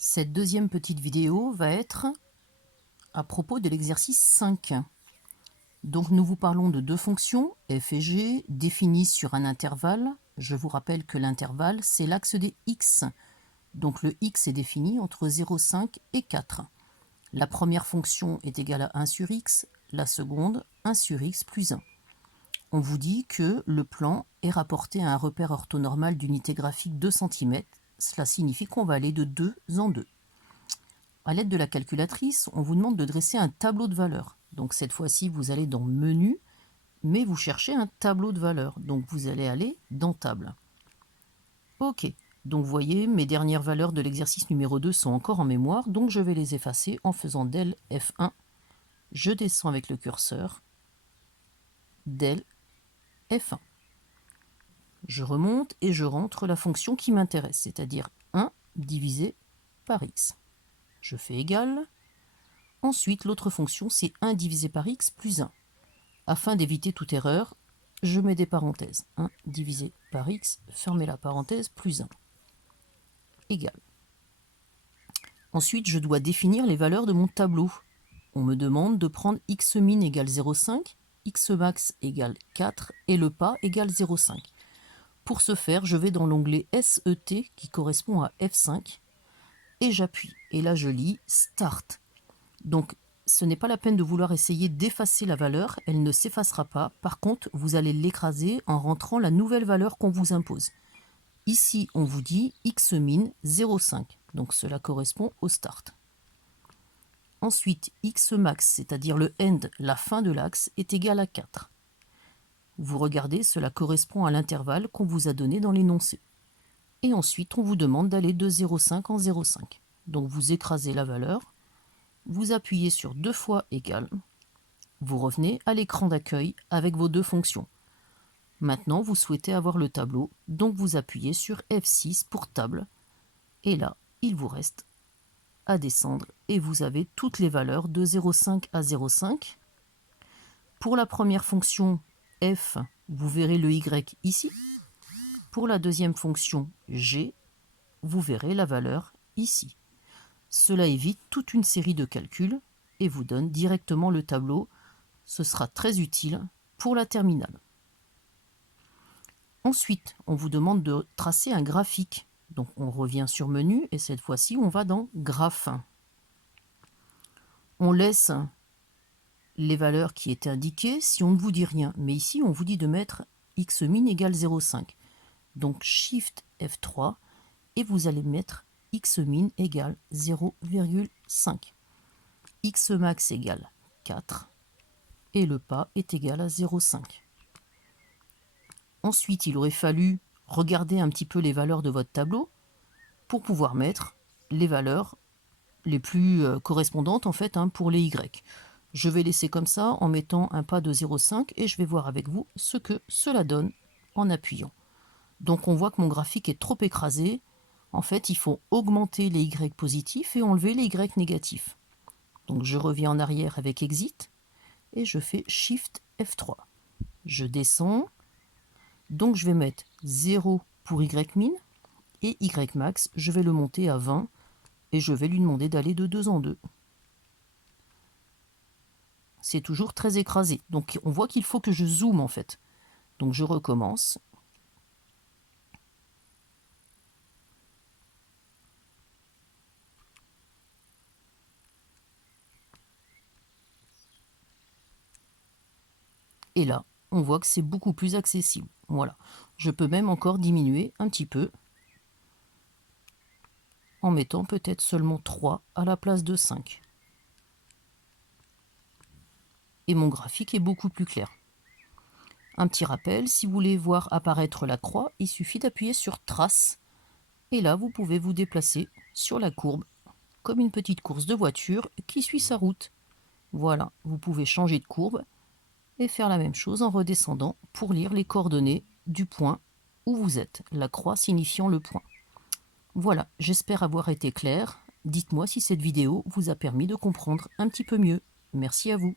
Cette deuxième petite vidéo va être à propos de l'exercice 5. Donc nous vous parlons de deux fonctions, f et g, définies sur un intervalle. Je vous rappelle que l'intervalle, c'est l'axe des x. Donc le x est défini entre 0,5 et 4. La première fonction est égale à 1 sur x, la seconde 1 sur x plus 1. On vous dit que le plan est rapporté à un repère orthonormal d'unité graphique 2 cm. Cela signifie qu'on va aller de 2 en 2. À l'aide de la calculatrice, on vous demande de dresser un tableau de valeurs. Donc cette fois-ci, vous allez dans Menu, mais vous cherchez un tableau de valeurs. Donc vous allez aller dans Table. Ok, donc vous voyez, mes dernières valeurs de l'exercice numéro 2 sont encore en mémoire, donc je vais les effacer en faisant del F1. Je descends avec le curseur, del F1. Je remonte et je rentre la fonction qui m'intéresse, c'est-à-dire 1 divisé par x. Je fais égal. Ensuite, l'autre fonction, c'est 1 divisé par x plus 1. Afin d'éviter toute erreur, je mets des parenthèses. 1 divisé par x, fermez la parenthèse, plus 1. Égal. Ensuite, je dois définir les valeurs de mon tableau. On me demande de prendre x min égale 0,5, x max égale 4 et le pas égale 0,5. Pour ce faire, je vais dans l'onglet SET qui correspond à F5 et j'appuie. Et là, je lis Start. Donc, ce n'est pas la peine de vouloir essayer d'effacer la valeur, elle ne s'effacera pas. Par contre, vous allez l'écraser en rentrant la nouvelle valeur qu'on vous impose. Ici, on vous dit x min 0,5, donc cela correspond au start. Ensuite, x max, c'est-à-dire le end, la fin de l'axe, est égal à 4. Vous regardez, cela correspond à l'intervalle qu'on vous a donné dans l'énoncé. Et ensuite, on vous demande d'aller de 0,5 en 0,5. Donc vous écrasez la valeur. Vous appuyez sur 2 fois égal. Vous revenez à l'écran d'accueil avec vos deux fonctions. Maintenant, vous souhaitez avoir le tableau, donc vous appuyez sur F6 pour table. Et là, il vous reste à descendre et vous avez toutes les valeurs de 0,5 à 0,5. Pour la première fonction f, vous verrez le y ici. Pour la deuxième fonction g, vous verrez la valeur ici. Cela évite toute une série de calculs et vous donne directement le tableau. Ce sera très utile pour la terminale. Ensuite, on vous demande de tracer un graphique. Donc on revient sur Menu et cette fois-ci, on va dans Graphe. On laisse les valeurs qui étaient indiquées si on ne vous dit rien. Mais ici, on vous dit de mettre x min égale 0,5. Donc Shift F3 et vous allez mettre x min égale 0,5. X max égale 4 et le pas est égal à 0,5. Ensuite, il aurait fallu regarder un petit peu les valeurs de votre tableau pour pouvoir mettre les valeurs les plus correspondantes en fait pour les y. Je vais laisser comme ça en mettant un pas de 0,5 et je vais voir avec vous ce que cela donne en appuyant. Donc on voit que mon graphique est trop écrasé. En fait, il faut augmenter les y positifs et enlever les y négatifs. Donc je reviens en arrière avec Exit et je fais Shift F3. Je descends. Donc je vais mettre 0 pour y min et y max, je vais le monter à 20 et je vais lui demander d'aller de 2 en 2. C'est toujours très écrasé. Donc on voit qu'il faut que je zoome en fait. Donc je recommence. Et là, on voit que c'est beaucoup plus accessible. Voilà. Je peux même encore diminuer un petit peu en mettant peut-être seulement 3 à la place de 5. Et mon graphique est beaucoup plus clair. Un petit rappel, si vous voulez voir apparaître la croix, il suffit d'appuyer sur Trace. Et là, vous pouvez vous déplacer sur la courbe, comme une petite course de voiture qui suit sa route. Voilà, vous pouvez changer de courbe et faire la même chose en redescendant pour lire les coordonnées du point où vous êtes, la croix signifiant le point. Voilà, j'espère avoir été clair. Dites-moi si cette vidéo vous a permis de comprendre un petit peu mieux. Merci à vous.